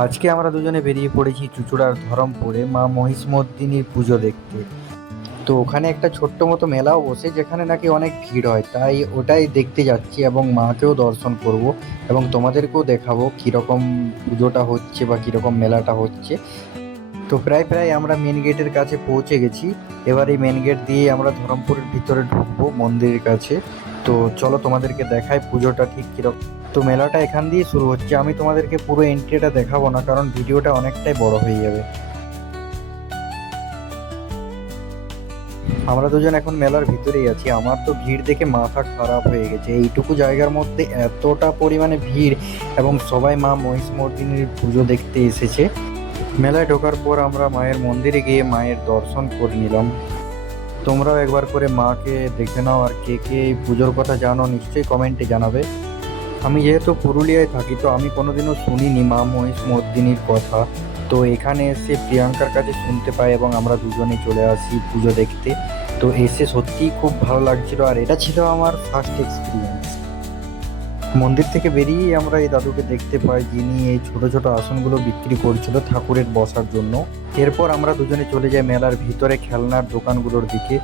আজকে আমরা দুজনে বেরিয়ে পড়েছি চুঁচুড়ার ধরমপুরে মা মহিষমর্দিনীর পুজো দেখতে। তো ওখানে একটা ছোট্ট মতো মেলাও বসে, যেখানে নাকি অনেক ভিড় হয়, তাই ওটাই দেখতে যাচ্ছি এবং মাকেও দর্শন করব এবং তোমাদেরকেও দেখাবো কীরকম পুজোটা হচ্ছে বা কীরকম মেলাটা হচ্ছে। তো প্রায় প্রায় আমরা মেন গেটের কাছে পৌঁছে গেছি। এবার এই মেন গেট দিয়ে আমরা ধরমপুরের ভিতরে ঢুকবো মন্দিরের কাছে। তো চলো তোমাদেরকে দেখাই পুজোটা ঠিক কিরকম। তো মেলাটা এখান দিয়ে শুরু হচ্ছে। আমি তোমাদেরকে পুরো এন্ট্রিটা দেখাবো না, কারণ ভিডিওটা অনেকটাই বড় হয়ে যাবে। আমরা দুজন এখন মেলার ভিতরেই আছি। আমার তো ভিড় দেখে মাথা খারাপ হয়ে গেছে। এইটুকু জায়গার মধ্যে এতটা পরিমাণে ভিড়, এবং সবাই মা মহিষমর্দিনীর পুজো দেখতে এসেছে। মেলায় ঢোকার পর আমরা মায়ের মন্দিরে গিয়ে মায়ের দর্শন করে নিলাম। তোমরাও একবার করে মাকে দেখে নাও, আর কে কে এই পুজোর কথা জানো নিশ্চয়ই কমেন্টে জানাবে। আমি যেহেতু পুরুলিয়ায় থাকি, তো আমি কোনোদিনও শুনিনি মা মহিষমর্দিনীর কথা। তো এখানে এসে প্রিয়াঙ্কার কাছে শুনতে পাই এবং আমরা দুজনেই চলে আসি পুজো দেখতে। তো এসে সত্যিই খুব ভালো লাগছিল, আর এটা ছিল আমার ফার্স্ট এক্সপিরিয়েন্স। মন্দির থেকে বেরিয়েই আমরা এই দাদুকে দেখতে পাই, যিনি এই ছোট ছোট আসনগুলো বিক্রি করছিল ঠাকুরের বসার জন্য। এরপর আমরা দুজনে চলে যাই মেলার ভিতরে খেলনার দোকানগুলোর দিকে।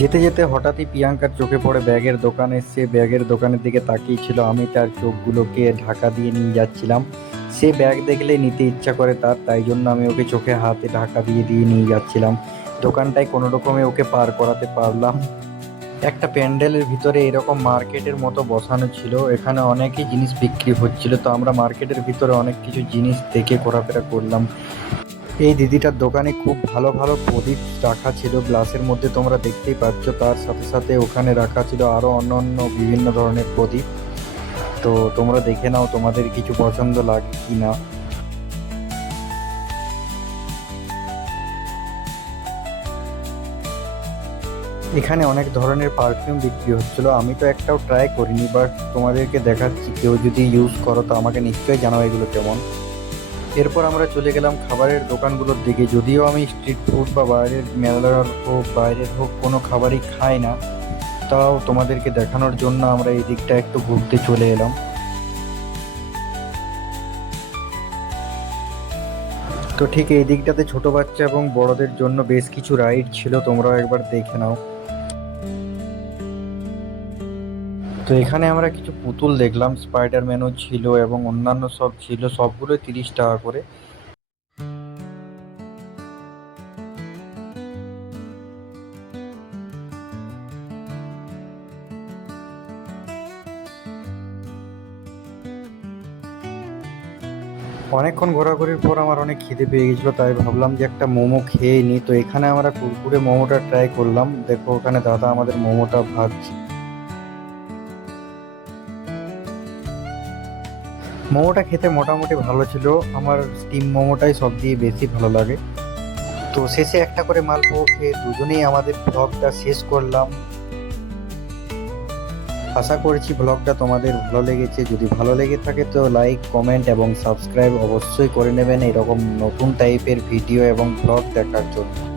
যেতে যেতে হঠাৎই প্রিয়াঙ্কার চোখে পড়ে ব্যাগের দোকানে। সে ব্যাগের দোকানের দিকে তাকিয়েছিল, আমি তার চোখগুলোকে ঢাকা দিয়ে নিয়ে যাচ্ছিলাম। সে ব্যাগ দেখলে নিতে ইচ্ছা করে তার, তাই জন্য আমি ওকে চোখে হাতে ঢাকা দিয়ে দিয়ে নিয়ে যাচ্ছিলাম। দোকানটায় কোনো রকমে ওকে পার করাতে পারলাম। একটা প্যান্ডেলের ভিতরে এরকম মার্কেটের মতো বসানো ছিল, এখানে অনেকই জিনিস বিক্রি হচ্ছিল। তো আমরা মার্কেটের ভিতরে অনেক কিছু জিনিস দেখে ঘোরাফেরা করলাম। এই দিদিটার দোকানে খুব ভালো ভালো প্রদীপ রাখা ছিল গ্লাসের মধ্যে, তোমরা দেখতেই পাচ্ছ। তার সাথে সাথে ওখানে রাখা ছিল আরো অন্যান্য বিভিন্ন ধরনের প্রদীপ। তো তোমরা দেখে নাও তোমাদের কিছু পছন্দ লাগে কিনা। এখানে অনেক ধরনের পারফিউম বিক্রি হচ্ছিল, আমি তো একটাও ট্রাই করিনি, বাট তোমাদেরকে দেখাচ্ছি। কেউ যদি ইউজ করো তো আমাকে নিশ্চয়ই জানাও এগুলো কেমন। এরপর আমরা চলে গেলাম খাবারের দোকানগুলোর দিকে। যদিও আমি স্ট্রিট ফুড বা বাইরের মেলার হোক বাইরের হোক কোনো খাবারই খাই না, তাও তোমাদেরকে দেখানোর জন্য আমরা এই দিকটা একটু ঘুরতে চলে এলাম। তো ঠিক এই দিকটাতে ছোট বাচ্চা এবং বড়দের জন্য বেশ কিছু রাইড ছিল, তোমরাও একবার দেখে নাও। তো এখানে আমরা কিছু পুতুল দেখলাম, স্পাইডারম্যানও ছিল এবং অন্যান্য সব ছিল, সবগুলো 30 টাকা করে। অনেকক্ষণ ঘোরাঘুরির পর আমার অনেক খিদে পেয়ে গেছিলো, তাই ভাবলাম যে একটা মোমো খেয়ে নিই। তো এখানে আমরা কুরকুরে মোমোটা ট্রাই করলাম। দেখো ওখানে দাদা আমাদের মোমোটা ভাজছে। মোমোটা খেতে মোটামুটি ভালো ছিল। আমার স্টিম মোমোটাই সব দিয়ে বেশি ভালো লাগে। তো শেষে একটা করে মালপোয়া খেয়ে দুজনেই আমাদের ব্লগটা শেষ করলাম। আশা করছি ব্লগটা তোমাদের ভালো লেগেছে। যদি ভালো লেগে থাকে তো লাইক, কমেন্ট এবং সাবস্ক্রাইব অবশ্যই করে নেবেন এরকম নতুন টাইপের ভিডিও এবং ব্লগ দেখার জন্য।